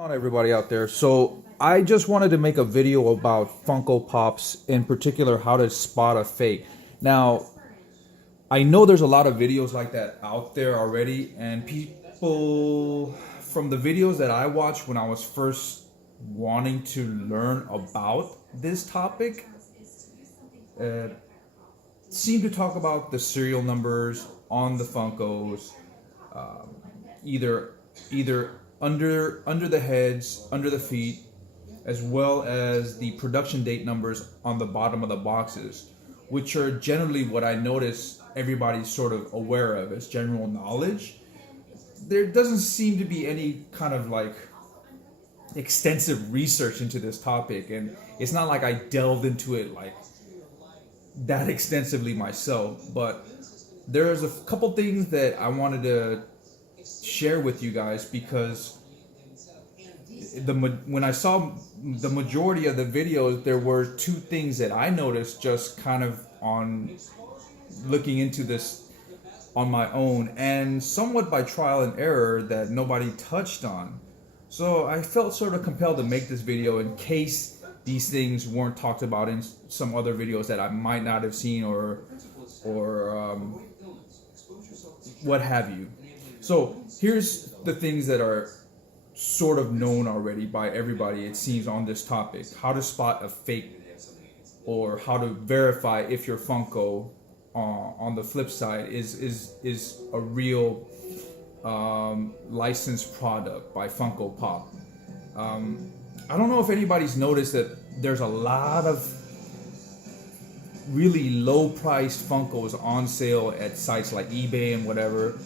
On everybody out there. So I just wanted to make a video about Funko Pops, in particular how to spot a fake. Now, I know there's a lot of videos like that out there already, and people from the videos that I watched when I was first wanting to learn about this topic seem to talk about the serial numbers on the Funkos, either under the heads, under the feet, as well as the production date numbers on the bottom of the boxes, which are generally what I notice everybody's sort of aware of as general knowledge. There doesn't seem to be any kind of like extensive research into this topic, and it's not like I delved into it like that extensively myself, but there's a couple things that I wanted to share with you guys, because when I saw the majority of the videos, there were two things that I noticed just kind of on looking into this on my own, and somewhat by trial and error, that nobody touched on. So I felt sort of compelled to make this video in case these things weren't talked about in some other videos that I might not have seen, or what have you. So here's the things that are sort of known already by everybody, it seems, on this topic: how to spot a fake, or how to verify if your Funko, on the flip side, is a real licensed product by Funko Pop. I don't know if anybody's noticed that there's a lot of really low priced Funkos on sale at sites like eBay and whatever.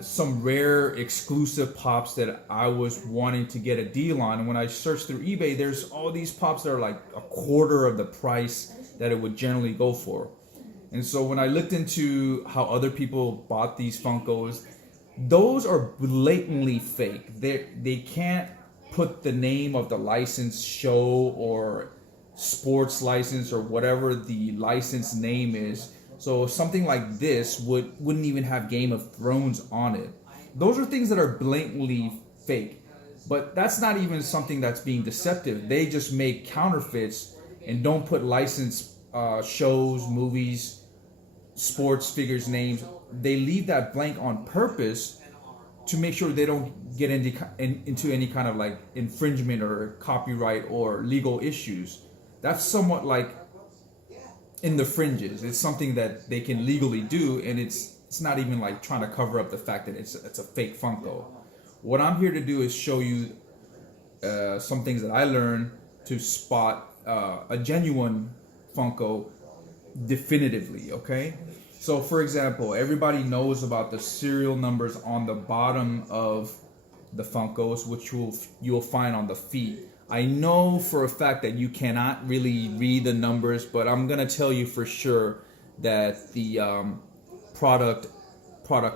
Some rare exclusive pops that I was wanting to get a deal on, and when I searched through eBay, there's all these pops that are like a quarter of the price that it would generally go for. And so when I looked into how other people bought these Funkos, those are blatantly fake. They can't put the name of the licensed show or sports license or whatever the license name is. So something like this wouldn't even have Game of Thrones on it. Those are things that are blatantly fake. But that's not even something that's being deceptive. They just make counterfeits and don't put licensed shows, movies, sports figures names. They leave that blank on purpose to make sure they don't get into any kind of like infringement or copyright or legal issues. That's somewhat like in the fringes. It's something that they can legally do, and it's not even like trying to cover up the fact that it's a fake Funko. What I'm here to do is show you some things that I learned to spot a genuine Funko definitively, okay? So for example, everybody knows about the serial numbers on the bottom of the Funkos, which you'll find on the feet. I know for a fact that you cannot really read the numbers, but I'm gonna tell you for sure that the product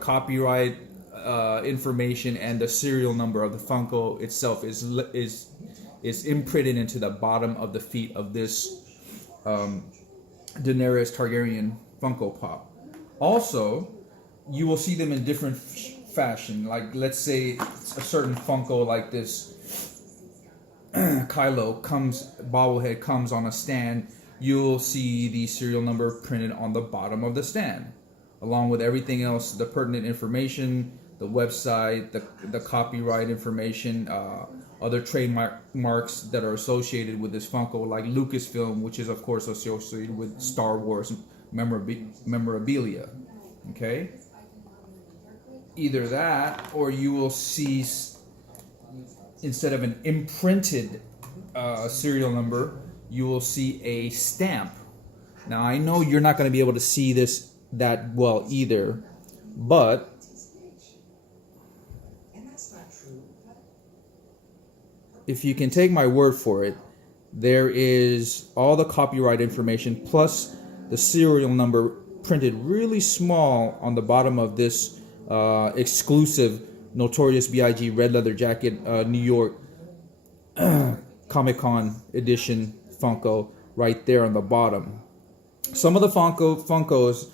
copyright information and the serial number of the Funko itself is imprinted into the bottom of the feet of this Daenerys Targaryen Funko Pop. Also, you will see them in different fashion. Like, let's say a certain Funko like this Kylo bobblehead comes on a stand, you'll see the serial number printed on the bottom of the stand, along with everything else, the pertinent information, the website, the copyright information, other trademarks that are associated with this Funko, like Lucasfilm, which is of course associated with Star Wars memorabilia. Okay? Either that, or you will see, instead of an imprinted serial number, you will see a stamp. Now I know you're not going to be able to see this that well either, but if you can take my word for it, there is all the copyright information plus the serial number printed really small on the bottom of this exclusive Notorious B.I.G. red leather jacket New York Comic-Con edition Funko right there on the bottom. Some of the Funkos,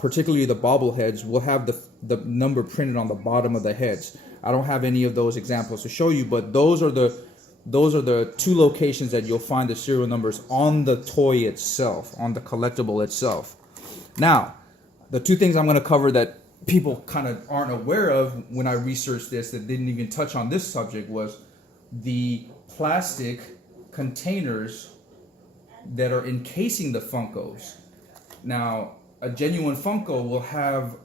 particularly the bobbleheads, will have the number printed on the bottom of the heads. I don't have any of those examples to show you, but those are the two locations that you'll find the serial numbers on the toy itself, on the collectible itself. Now, the two things I'm going to cover that people kind of aren't aware of when I researched this, that didn't even touch on this subject, was the plastic containers that are encasing the Funkos. Now, a genuine Funko will have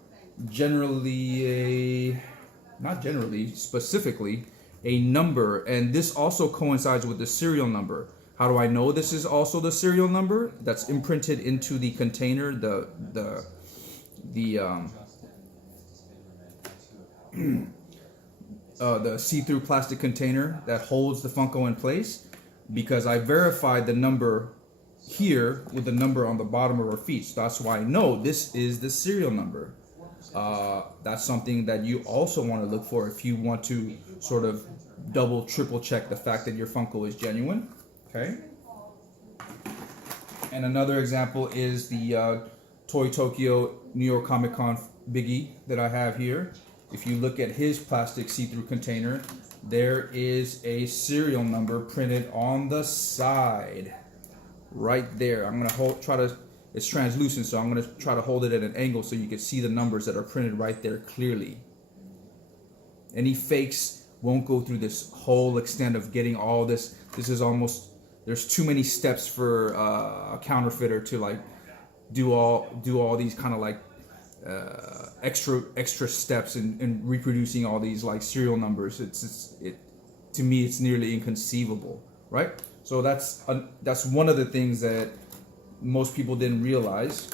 specifically a number, and this also coincides with the serial number. How do I know this is also the serial number? That's imprinted into the container, the see-through plastic container that holds the Funko in place, because I verified the number here with the number on the bottom of our feet. So that's why I know this is the serial number. That's something that you also want to look for if you want to sort of double, triple check the fact that your Funko is genuine. Okay. And another example is the Toy Tokyo New York Comic Con Biggie that I have here. If you look at his plastic see-through container, there is a serial number printed on the side, right there. I'm gonna it's translucent, so I'm gonna try to hold it at an angle so you can see the numbers that are printed right there clearly. Any fakes won't go through this whole extent of getting all this. This is almost, there's too many steps for a counterfeiter to like do all these kind of like extra steps in reproducing all these like serial numbers. To me it's nearly inconceivable, right? So that's one of the things that most people didn't realize.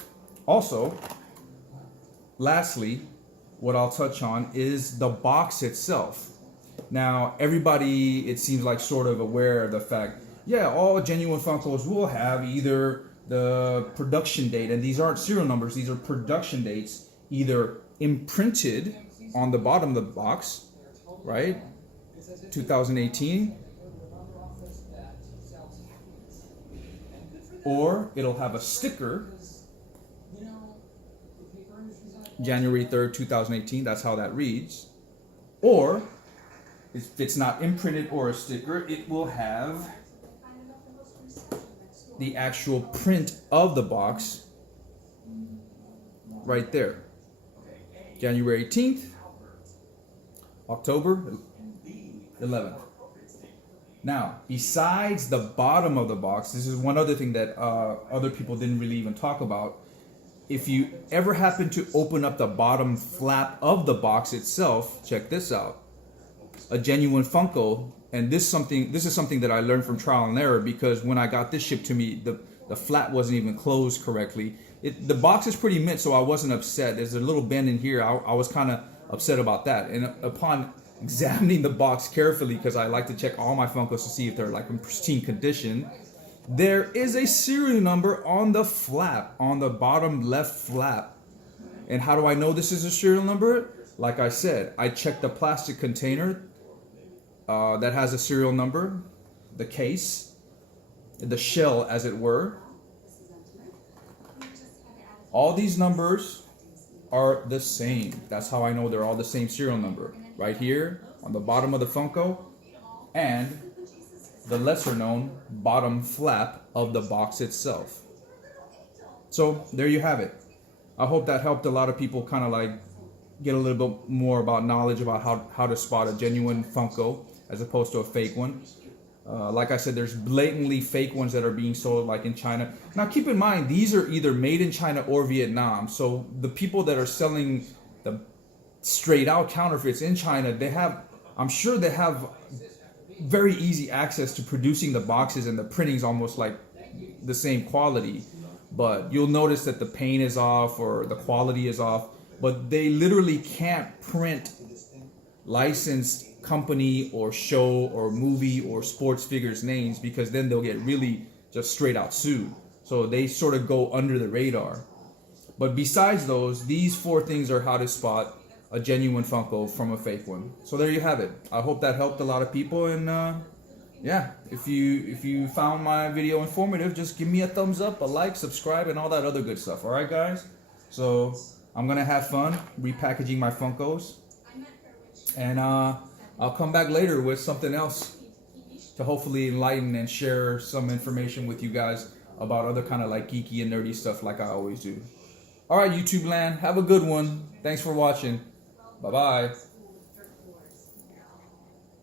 Also, lastly, what I'll touch on is the box itself. Now, everybody, it seems like, sort of aware of the fact, yeah, all genuine Funkos will have either the production date, and these aren't serial numbers, these are production dates, either imprinted on the bottom of the box, right? 2018. Or it'll have a sticker, January 3rd, 2018. That's how that reads. Or if it's not imprinted or a sticker, it will have the actual print of the box right there. January 18th, October 11th. Now, besides the bottom of the box, this is one other thing that other people didn't really even talk about. If you ever happen to open up the bottom flap of the box itself, check this out. A genuine Funko, and this is something that I learned from trial and error, because when I got this shipped to me, the flap wasn't even closed correctly. The box is pretty mint, so I wasn't upset. There's a little bend in here. I was kind of upset about that. And upon examining the box carefully, because I like to check all my Funkos to see if they're like in pristine condition, there is a serial number on the flap, on the bottom left flap. And how do I know this is a serial number? Like I said, I checked the plastic container that has a serial number, the case, the shell as it were. All these numbers are the same. That's how I know they're all the same serial number. Right here on the bottom of the Funko, and the lesser known bottom flap of the box itself. So there you have it. I hope that helped a lot of people kind of like get a little bit more about knowledge about how to spot a genuine Funko as opposed to a fake one. Like I said, there's blatantly fake ones that are being sold like in China. Now keep in mind, these are either made in China or Vietnam. So the people that are selling the straight out counterfeits in China, I'm sure they have very easy access to producing the boxes, and the printing's almost like the same quality. But you'll notice that the paint is off or the quality is off. But they literally can't print licensed company or show or movie or sports figures names, because then they'll get really just straight out sued. So they sort of go under the radar. But besides those, these 4 things are how to spot a genuine Funko from a fake one. So there you have it. I hope that helped a lot of people, and yeah, if you found my video informative, just give me a thumbs up, a like, subscribe, and all that other good stuff. All right, guys? So I'm gonna have fun repackaging my Funkos, And I'll come back later with something else to hopefully enlighten and share some information with you guys about other kind of like geeky and nerdy stuff like I always do. All right, YouTube land, have a good one. Thanks for watching. Bye-bye.